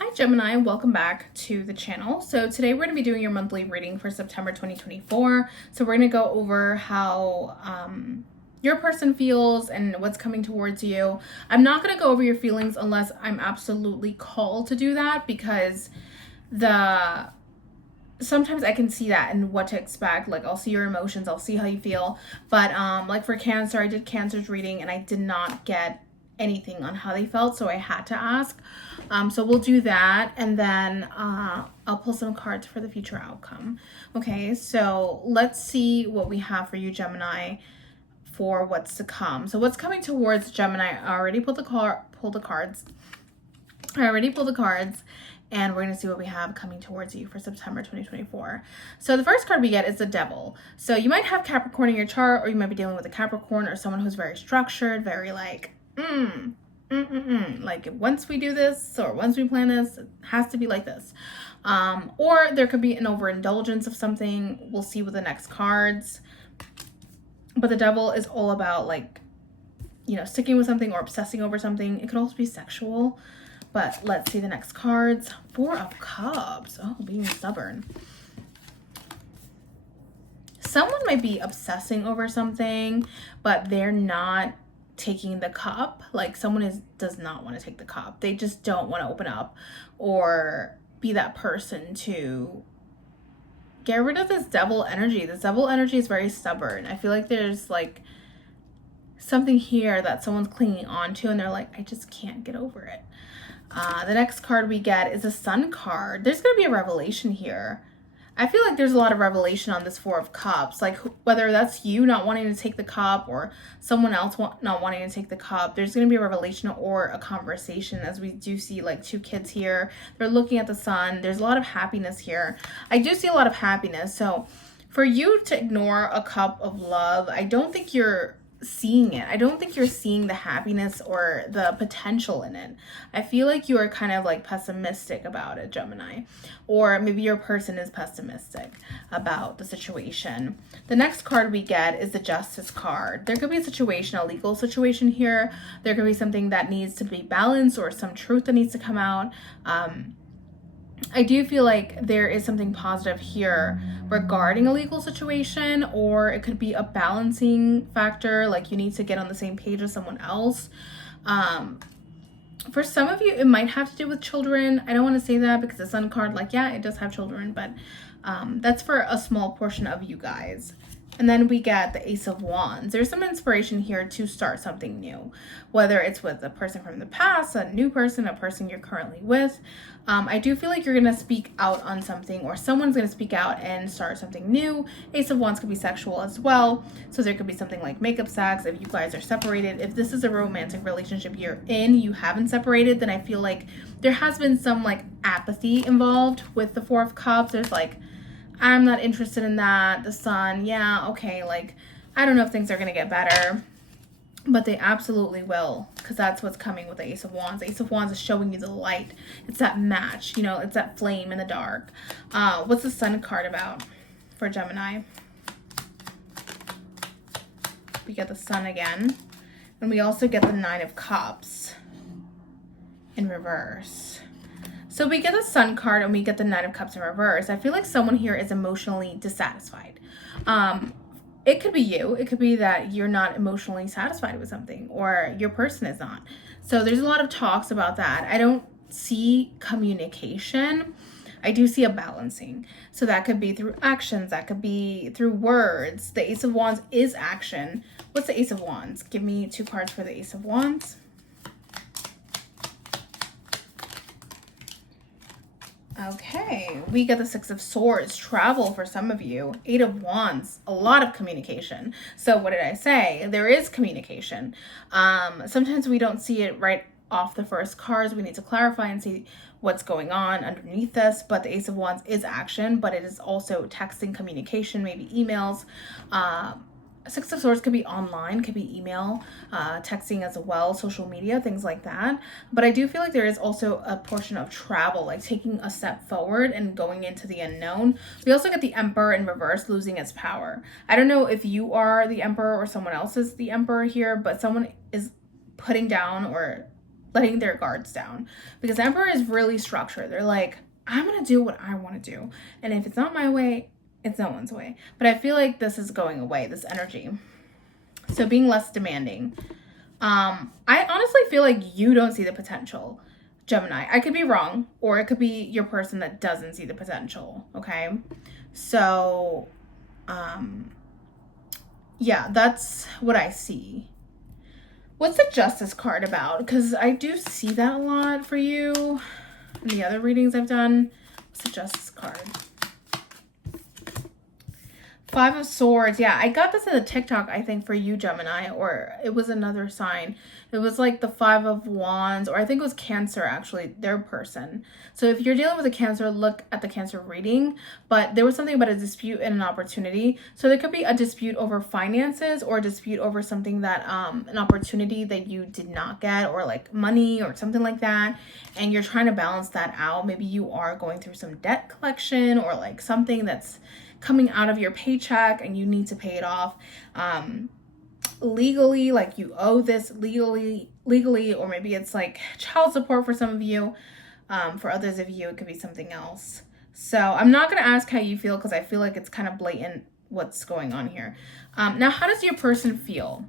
Hi Gemini, welcome back to the channel. So today we're going to be doing your monthly reading for September 2024. So we're going to go over how your person feels and what's coming towards you. I'm not going to go over your feelings unless I'm absolutely called to do that, because sometimes I can see that and what to expect. Like, I'll see your emotions, I'll see how you feel. But like for Cancer, I did Cancer's reading and I did not get anything on how they felt, so I had to ask. So we'll do that, and then I'll pull some cards for the future outcome. Okay, so let's see what we have for you, Gemini, for what's to come. So what's coming towards Gemini? I already pulled the cards. And we're going to see what we have coming towards you for September 2024. So the first card we get is the Devil. So you might have Capricorn in your chart, or you might be dealing with a Capricorn or someone who's very structured, very like, like once we do this or once we plan this, it has to be like this. Or there could be an overindulgence of something. We'll see with the next cards. But the Devil is all about, like, you know, sticking with something or obsessing over something. It could also be sexual. But let's see the next cards. Four of Cups. Oh, being stubborn. Someone might be obsessing over something, but they're not taking the cup. Like, someone does not want to take the cup. They just don't want to open up or be that person to get rid of this Devil energy. This Devil energy is very stubborn. I feel like there's like something here that someone's clinging on to and they're like, I just can't get over it. The next card we get is a Sun card. There's going to be a revelation here. I feel like there's a lot of revelation on this Four of Cups. Like, whether that's you not wanting to take the cup or someone else not wanting to take the cup, there's going to be a revelation or a conversation, as we do see like two kids here. They're looking at the sun. There's a lot of happiness here. I do see a lot of happiness. So for you to ignore a cup of love, I don't think you're seeing it. I don't think you're seeing the happiness or the potential in it. I feel like you are kind of like pessimistic about it, Gemini, or maybe your person is pessimistic about the situation. The next card we get is the Justice card. There could be a situation, a legal situation here. There could be something that needs to be balanced or some truth that needs to come out. I do feel like there is something positive here regarding a legal situation, or it could be a balancing factor, like you need to get on the same page with someone else. For some of you, it might have to do with children. I don't want to say that because the Sun card, like, yeah, it does have children, but that's for a small portion of you guys. And then we get the Ace of Wands. There's some inspiration here to start something new, whether it's with a person from the past, a new person, a person you're currently with. I do feel like you're going to speak out on something, or someone's going to speak out and start something new. Ace of Wands could be sexual as well. So there could be something like makeup sex if you guys are separated. If this is a romantic relationship you're in, you haven't separated, then I feel like there has been some like apathy involved with the Four of Cups. There's like, I'm not interested in that. The Sun, yeah, okay, like, I don't know if things are going to get better, but they absolutely will, because that's what's coming with the Ace of Wands. The Ace of Wands is showing you the light. It's that match, you know, it's that flame in the dark. What's the Sun card about for Gemini? We get the Sun again, and we also get the Nine of Cups in reverse. So we get the Sun card and we get the Nine of Cups in reverse. I feel like someone here is emotionally dissatisfied. It could be you. It could be that you're not emotionally satisfied with something, or your person is not. So there's a lot of talks about that. I don't see communication. I do see a balancing. So that could be through actions. That could be through words. The Ace of Wands is action. What's the Ace of Wands? Give me two cards for the Ace of Wands. Okay, we get the Six of Swords, travel for some of you. Eight of Wands, a lot of communication. So what did I say? There is communication. Sometimes we don't see it right off the first cards. We need to clarify and see what's going on underneath this. But the Ace of Wands is action, but it is also texting, communication, maybe emails. Six of Swords could be online, could be email, texting as well, social media, things like that. But I do feel like there is also a portion of travel, like taking a step forward and going into the unknown. We also get the Emperor in reverse, losing its power. I don't know if you are the Emperor or someone else is the Emperor here, but someone is putting down or letting their guards down, because the Emperor is really structured. They're like, I'm going to do what I want to do. And if it's not my way, it's no one's way. But I feel like this is going away, this energy. So being less demanding. I honestly feel like you don't see the potential, Gemini. I could be wrong, or it could be your person that doesn't see the potential, okay? So, yeah, that's what I see. What's the Justice card about? Because I do see that a lot for you in the other readings I've done. What's the Justice card? Five of Swords. Yeah, I got this in a TikTok, I think, for you, Gemini, or it was another sign. It was like the Five of Wands, or I think it was Cancer, actually, their person. So if you're dealing with a Cancer, look at the Cancer reading. But there was something about a dispute and an opportunity. So there could be a dispute over finances, or a dispute over something that, an opportunity that you did not get, or like money or something like that. And you're trying to balance that out. Maybe you are going through some debt collection, or like something that's coming out of your paycheck and you need to pay it off legally, like you owe this legally, or maybe it's like child support for some of you. For others of you, it could be something else. So I'm not going to ask how you feel, because I feel like it's kind of blatant what's going on here. Now, how does your person feel?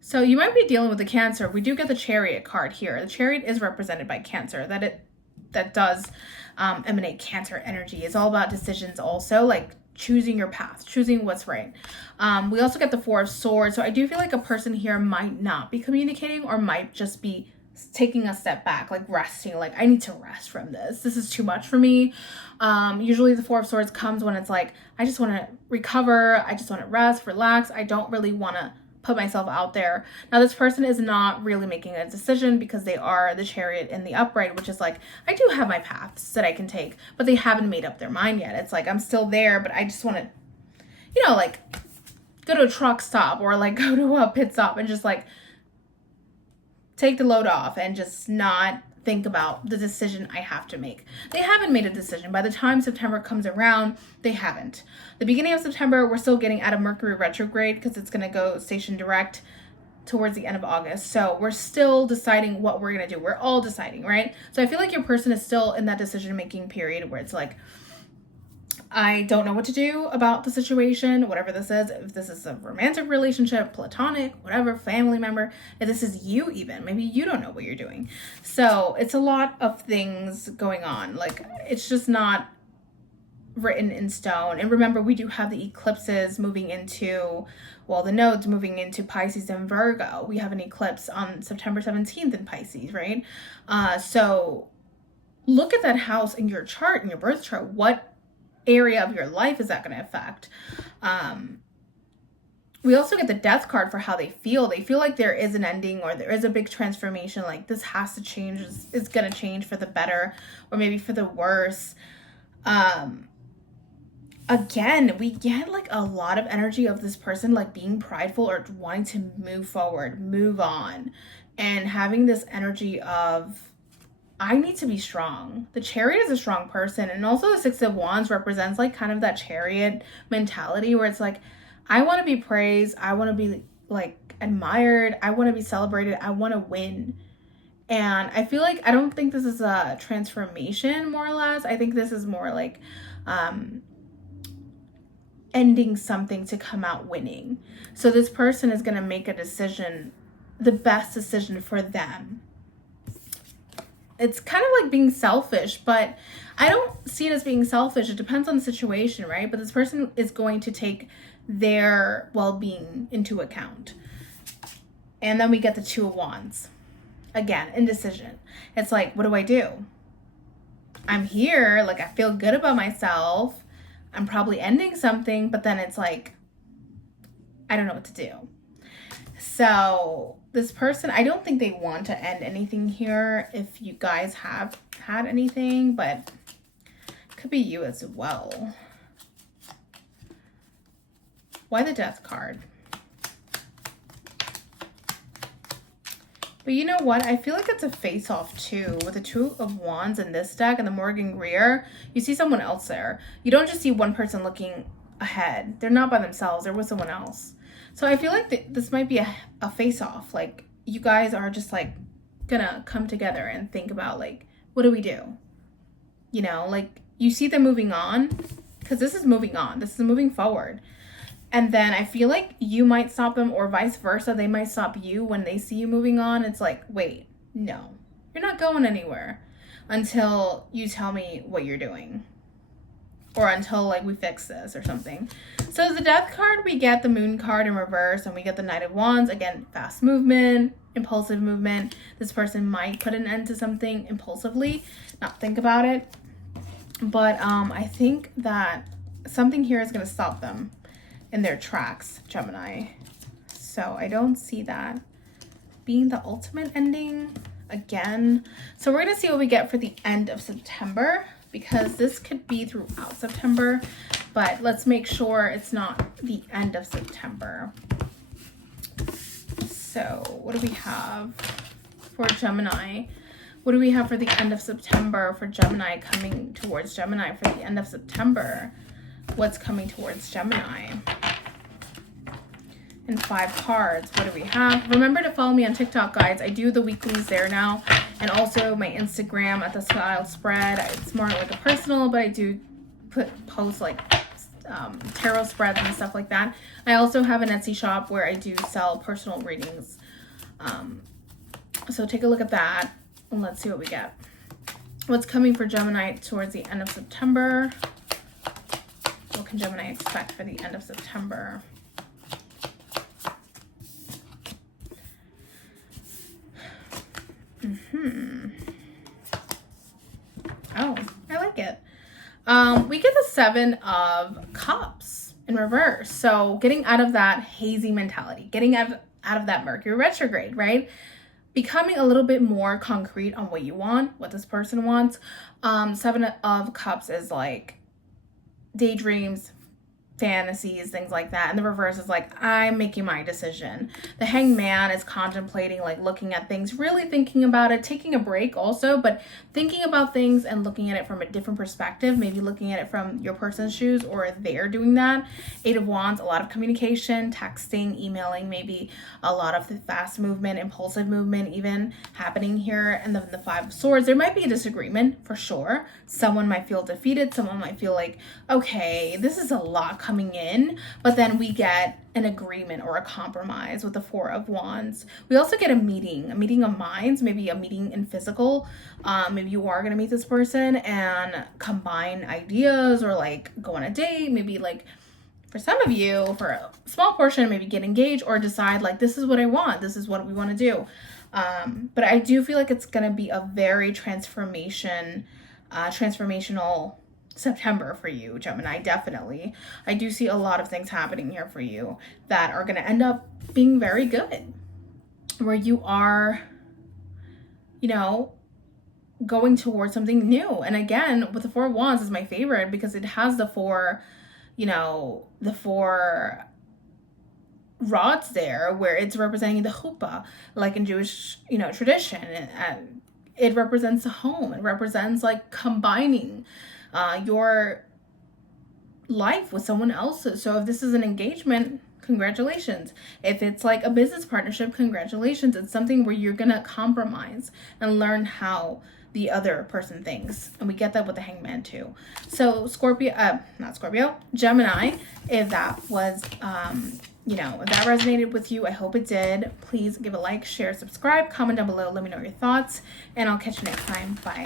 So you might be dealing with a Cancer. We do get the Chariot card here. The Chariot is represented by Cancer. That does emanate Cancer energy. It's all about decisions also, like choosing your path, choosing what's right. We also get the Four of Swords. So I do feel like a person here might not be communicating, or might just be taking a step back, like resting, like I need to rest from this. This is too much for me. Usually the Four of Swords comes when it's like, I just want to recover. I just want to rest, relax. I don't really want to put myself out there. Now, this person is not really making a decision, because they are the Chariot in the upright, which is like, I do have my paths that I can take, but they haven't made up their mind yet. It's like, I'm still there, but I just want to, you know, like go to a truck stop, or like go to a pit stop and just like take the load off and just not think about the decision I have to make. They haven't made a decision. By the time September comes around, they haven't. The beginning of September, we're still getting out of Mercury retrograde, because it's going to go station direct towards the end of August. So we're still deciding what we're going to do. We're all deciding, right? So I feel like your person is still in that decision-making period where it's like, I don't know what to do about the situation, whatever this is. If this is a romantic relationship, platonic, whatever, family member, if this is you even, maybe you don't know what you're doing. So it's a lot of things going on. Like, it's just not written in stone. And remember, we do have the eclipses moving into, well, the nodes moving into Pisces and Virgo. We have an eclipse on September 17th in Pisces, right? So look at that house in your chart, in your birth chart. What area of your life is that going to affect? We also get the Death card for how they feel. They feel like there is an ending, or there is a big transformation, like this has to change, it's going to change for the better, or maybe for the worse. Again, we get like a lot of energy of this person like being prideful, or wanting to move forward, move on, and having this energy of, I need to be strong. The Chariot is a strong person. And also the Six of Wands represents like kind of that Chariot mentality, where it's like, I want to be praised. I want to be like admired. I want to be celebrated. I want to win. And I feel like, I don't think this is a transformation, more or less. I think this is more like ending something to come out winning. So this person is going to make a decision, the best decision for them. It's kind of like being selfish, but I don't see it as being selfish. It depends on the situation, right? But this person is going to take their well-being into account. And then we get the Two of Wands. Again, indecision. It's like, what do I do? I'm here, like I feel good about myself. I'm probably ending something, but then it's like, I don't know what to do. So this person, I don't think they want to end anything here, if you guys have had anything, but it could be you as well. Why the Death card? But you know what? I feel like it's a face-off too. With the Two of Wands in this deck and the Morgan Greer, you see someone else there. You don't just see one person looking ahead. They're not by themselves. They're with someone else. So I feel like this might be a face-off. Like, you guys are just like gonna come together and think about like, what do we do? You know, like you see them moving on, because this is moving on, this is moving forward. And then I feel like you might stop them, or vice versa, they might stop you when they see you moving on. It's like, wait, no, you're not going anywhere until you tell me what you're doing, or until like we fix this or something. So the Death card, we get the Moon card in reverse, and we get the Knight of Wands. Again, fast movement, impulsive movement. This person might put an end to something impulsively, not think about it. But I think that something here is going to stop them in their tracks, Gemini. So I don't see that being the ultimate ending again. So we're going to see what we get for the end of September, because this could be throughout September, but let's make sure it's not the end of September. So what do we have for Gemini? What do we have for the end of September for Gemini, coming towards Gemini for the end of September? What's coming towards Gemini? And 5 cards. What do we have? Remember to follow me on TikTok, guys. I do the weeklies there now, and also my Instagram at the Style Spread. It's more like a personal, but I do post like tarot spreads and stuff like that. I also have an Etsy shop where I do sell personal readings. So take a look at that, and let's see what we get. What's coming for Gemini towards the end of September? What can Gemini expect for the end of September? Oh, I like it. We get the 7 of Cups in reverse. So getting out of that hazy mentality, getting out of that Mercury retrograde, right? Becoming a little bit more concrete on what you want, what this person wants. 7 of Cups is like daydreams, fantasies, things like that. And the reverse is like, I'm making my decision. The Hanged Man is contemplating, like looking at things, really thinking about it, taking a break also, but thinking about things and looking at it from a different perspective, maybe looking at it from your person's shoes, or they're doing that. 8 of Wands, a lot of communication, texting, emailing, maybe a lot of the fast movement, impulsive movement even happening here. And then the 5 of Swords, there might be a disagreement for sure. Someone might feel defeated. Someone might feel like, okay, this is a lot coming in, but then we get an agreement or a compromise with the 4 of Wands. We also get a meeting of minds, maybe a meeting in physical. Maybe you are going to meet this person and combine ideas, or like go on a date. Maybe like for some of you, for a small portion, maybe get engaged or decide like, this is what I want. This is what we want to do. But I do feel like it's going to be a very transformational September for you, Gemini, definitely. I do see a lot of things happening here for you that are going to end up being very good, where you are, you know, going towards something new. And again, with the 4 of Wands is my favorite, because it has the 4, you know, the 4 rods there, where it's representing the chuppah, like in Jewish, you know, tradition. And it represents a home. It represents like combining your life with someone else's. So if this is an engagement, congratulations. If it's like a business partnership, congratulations. It's something where you're gonna compromise and learn how the other person thinks. And we get that with the Hanged Man too. So Gemini, if that was you know, if that resonated with you, I hope it did. Please give a like, share, subscribe, comment down below, let me know your thoughts, and I'll catch you next time. Bye.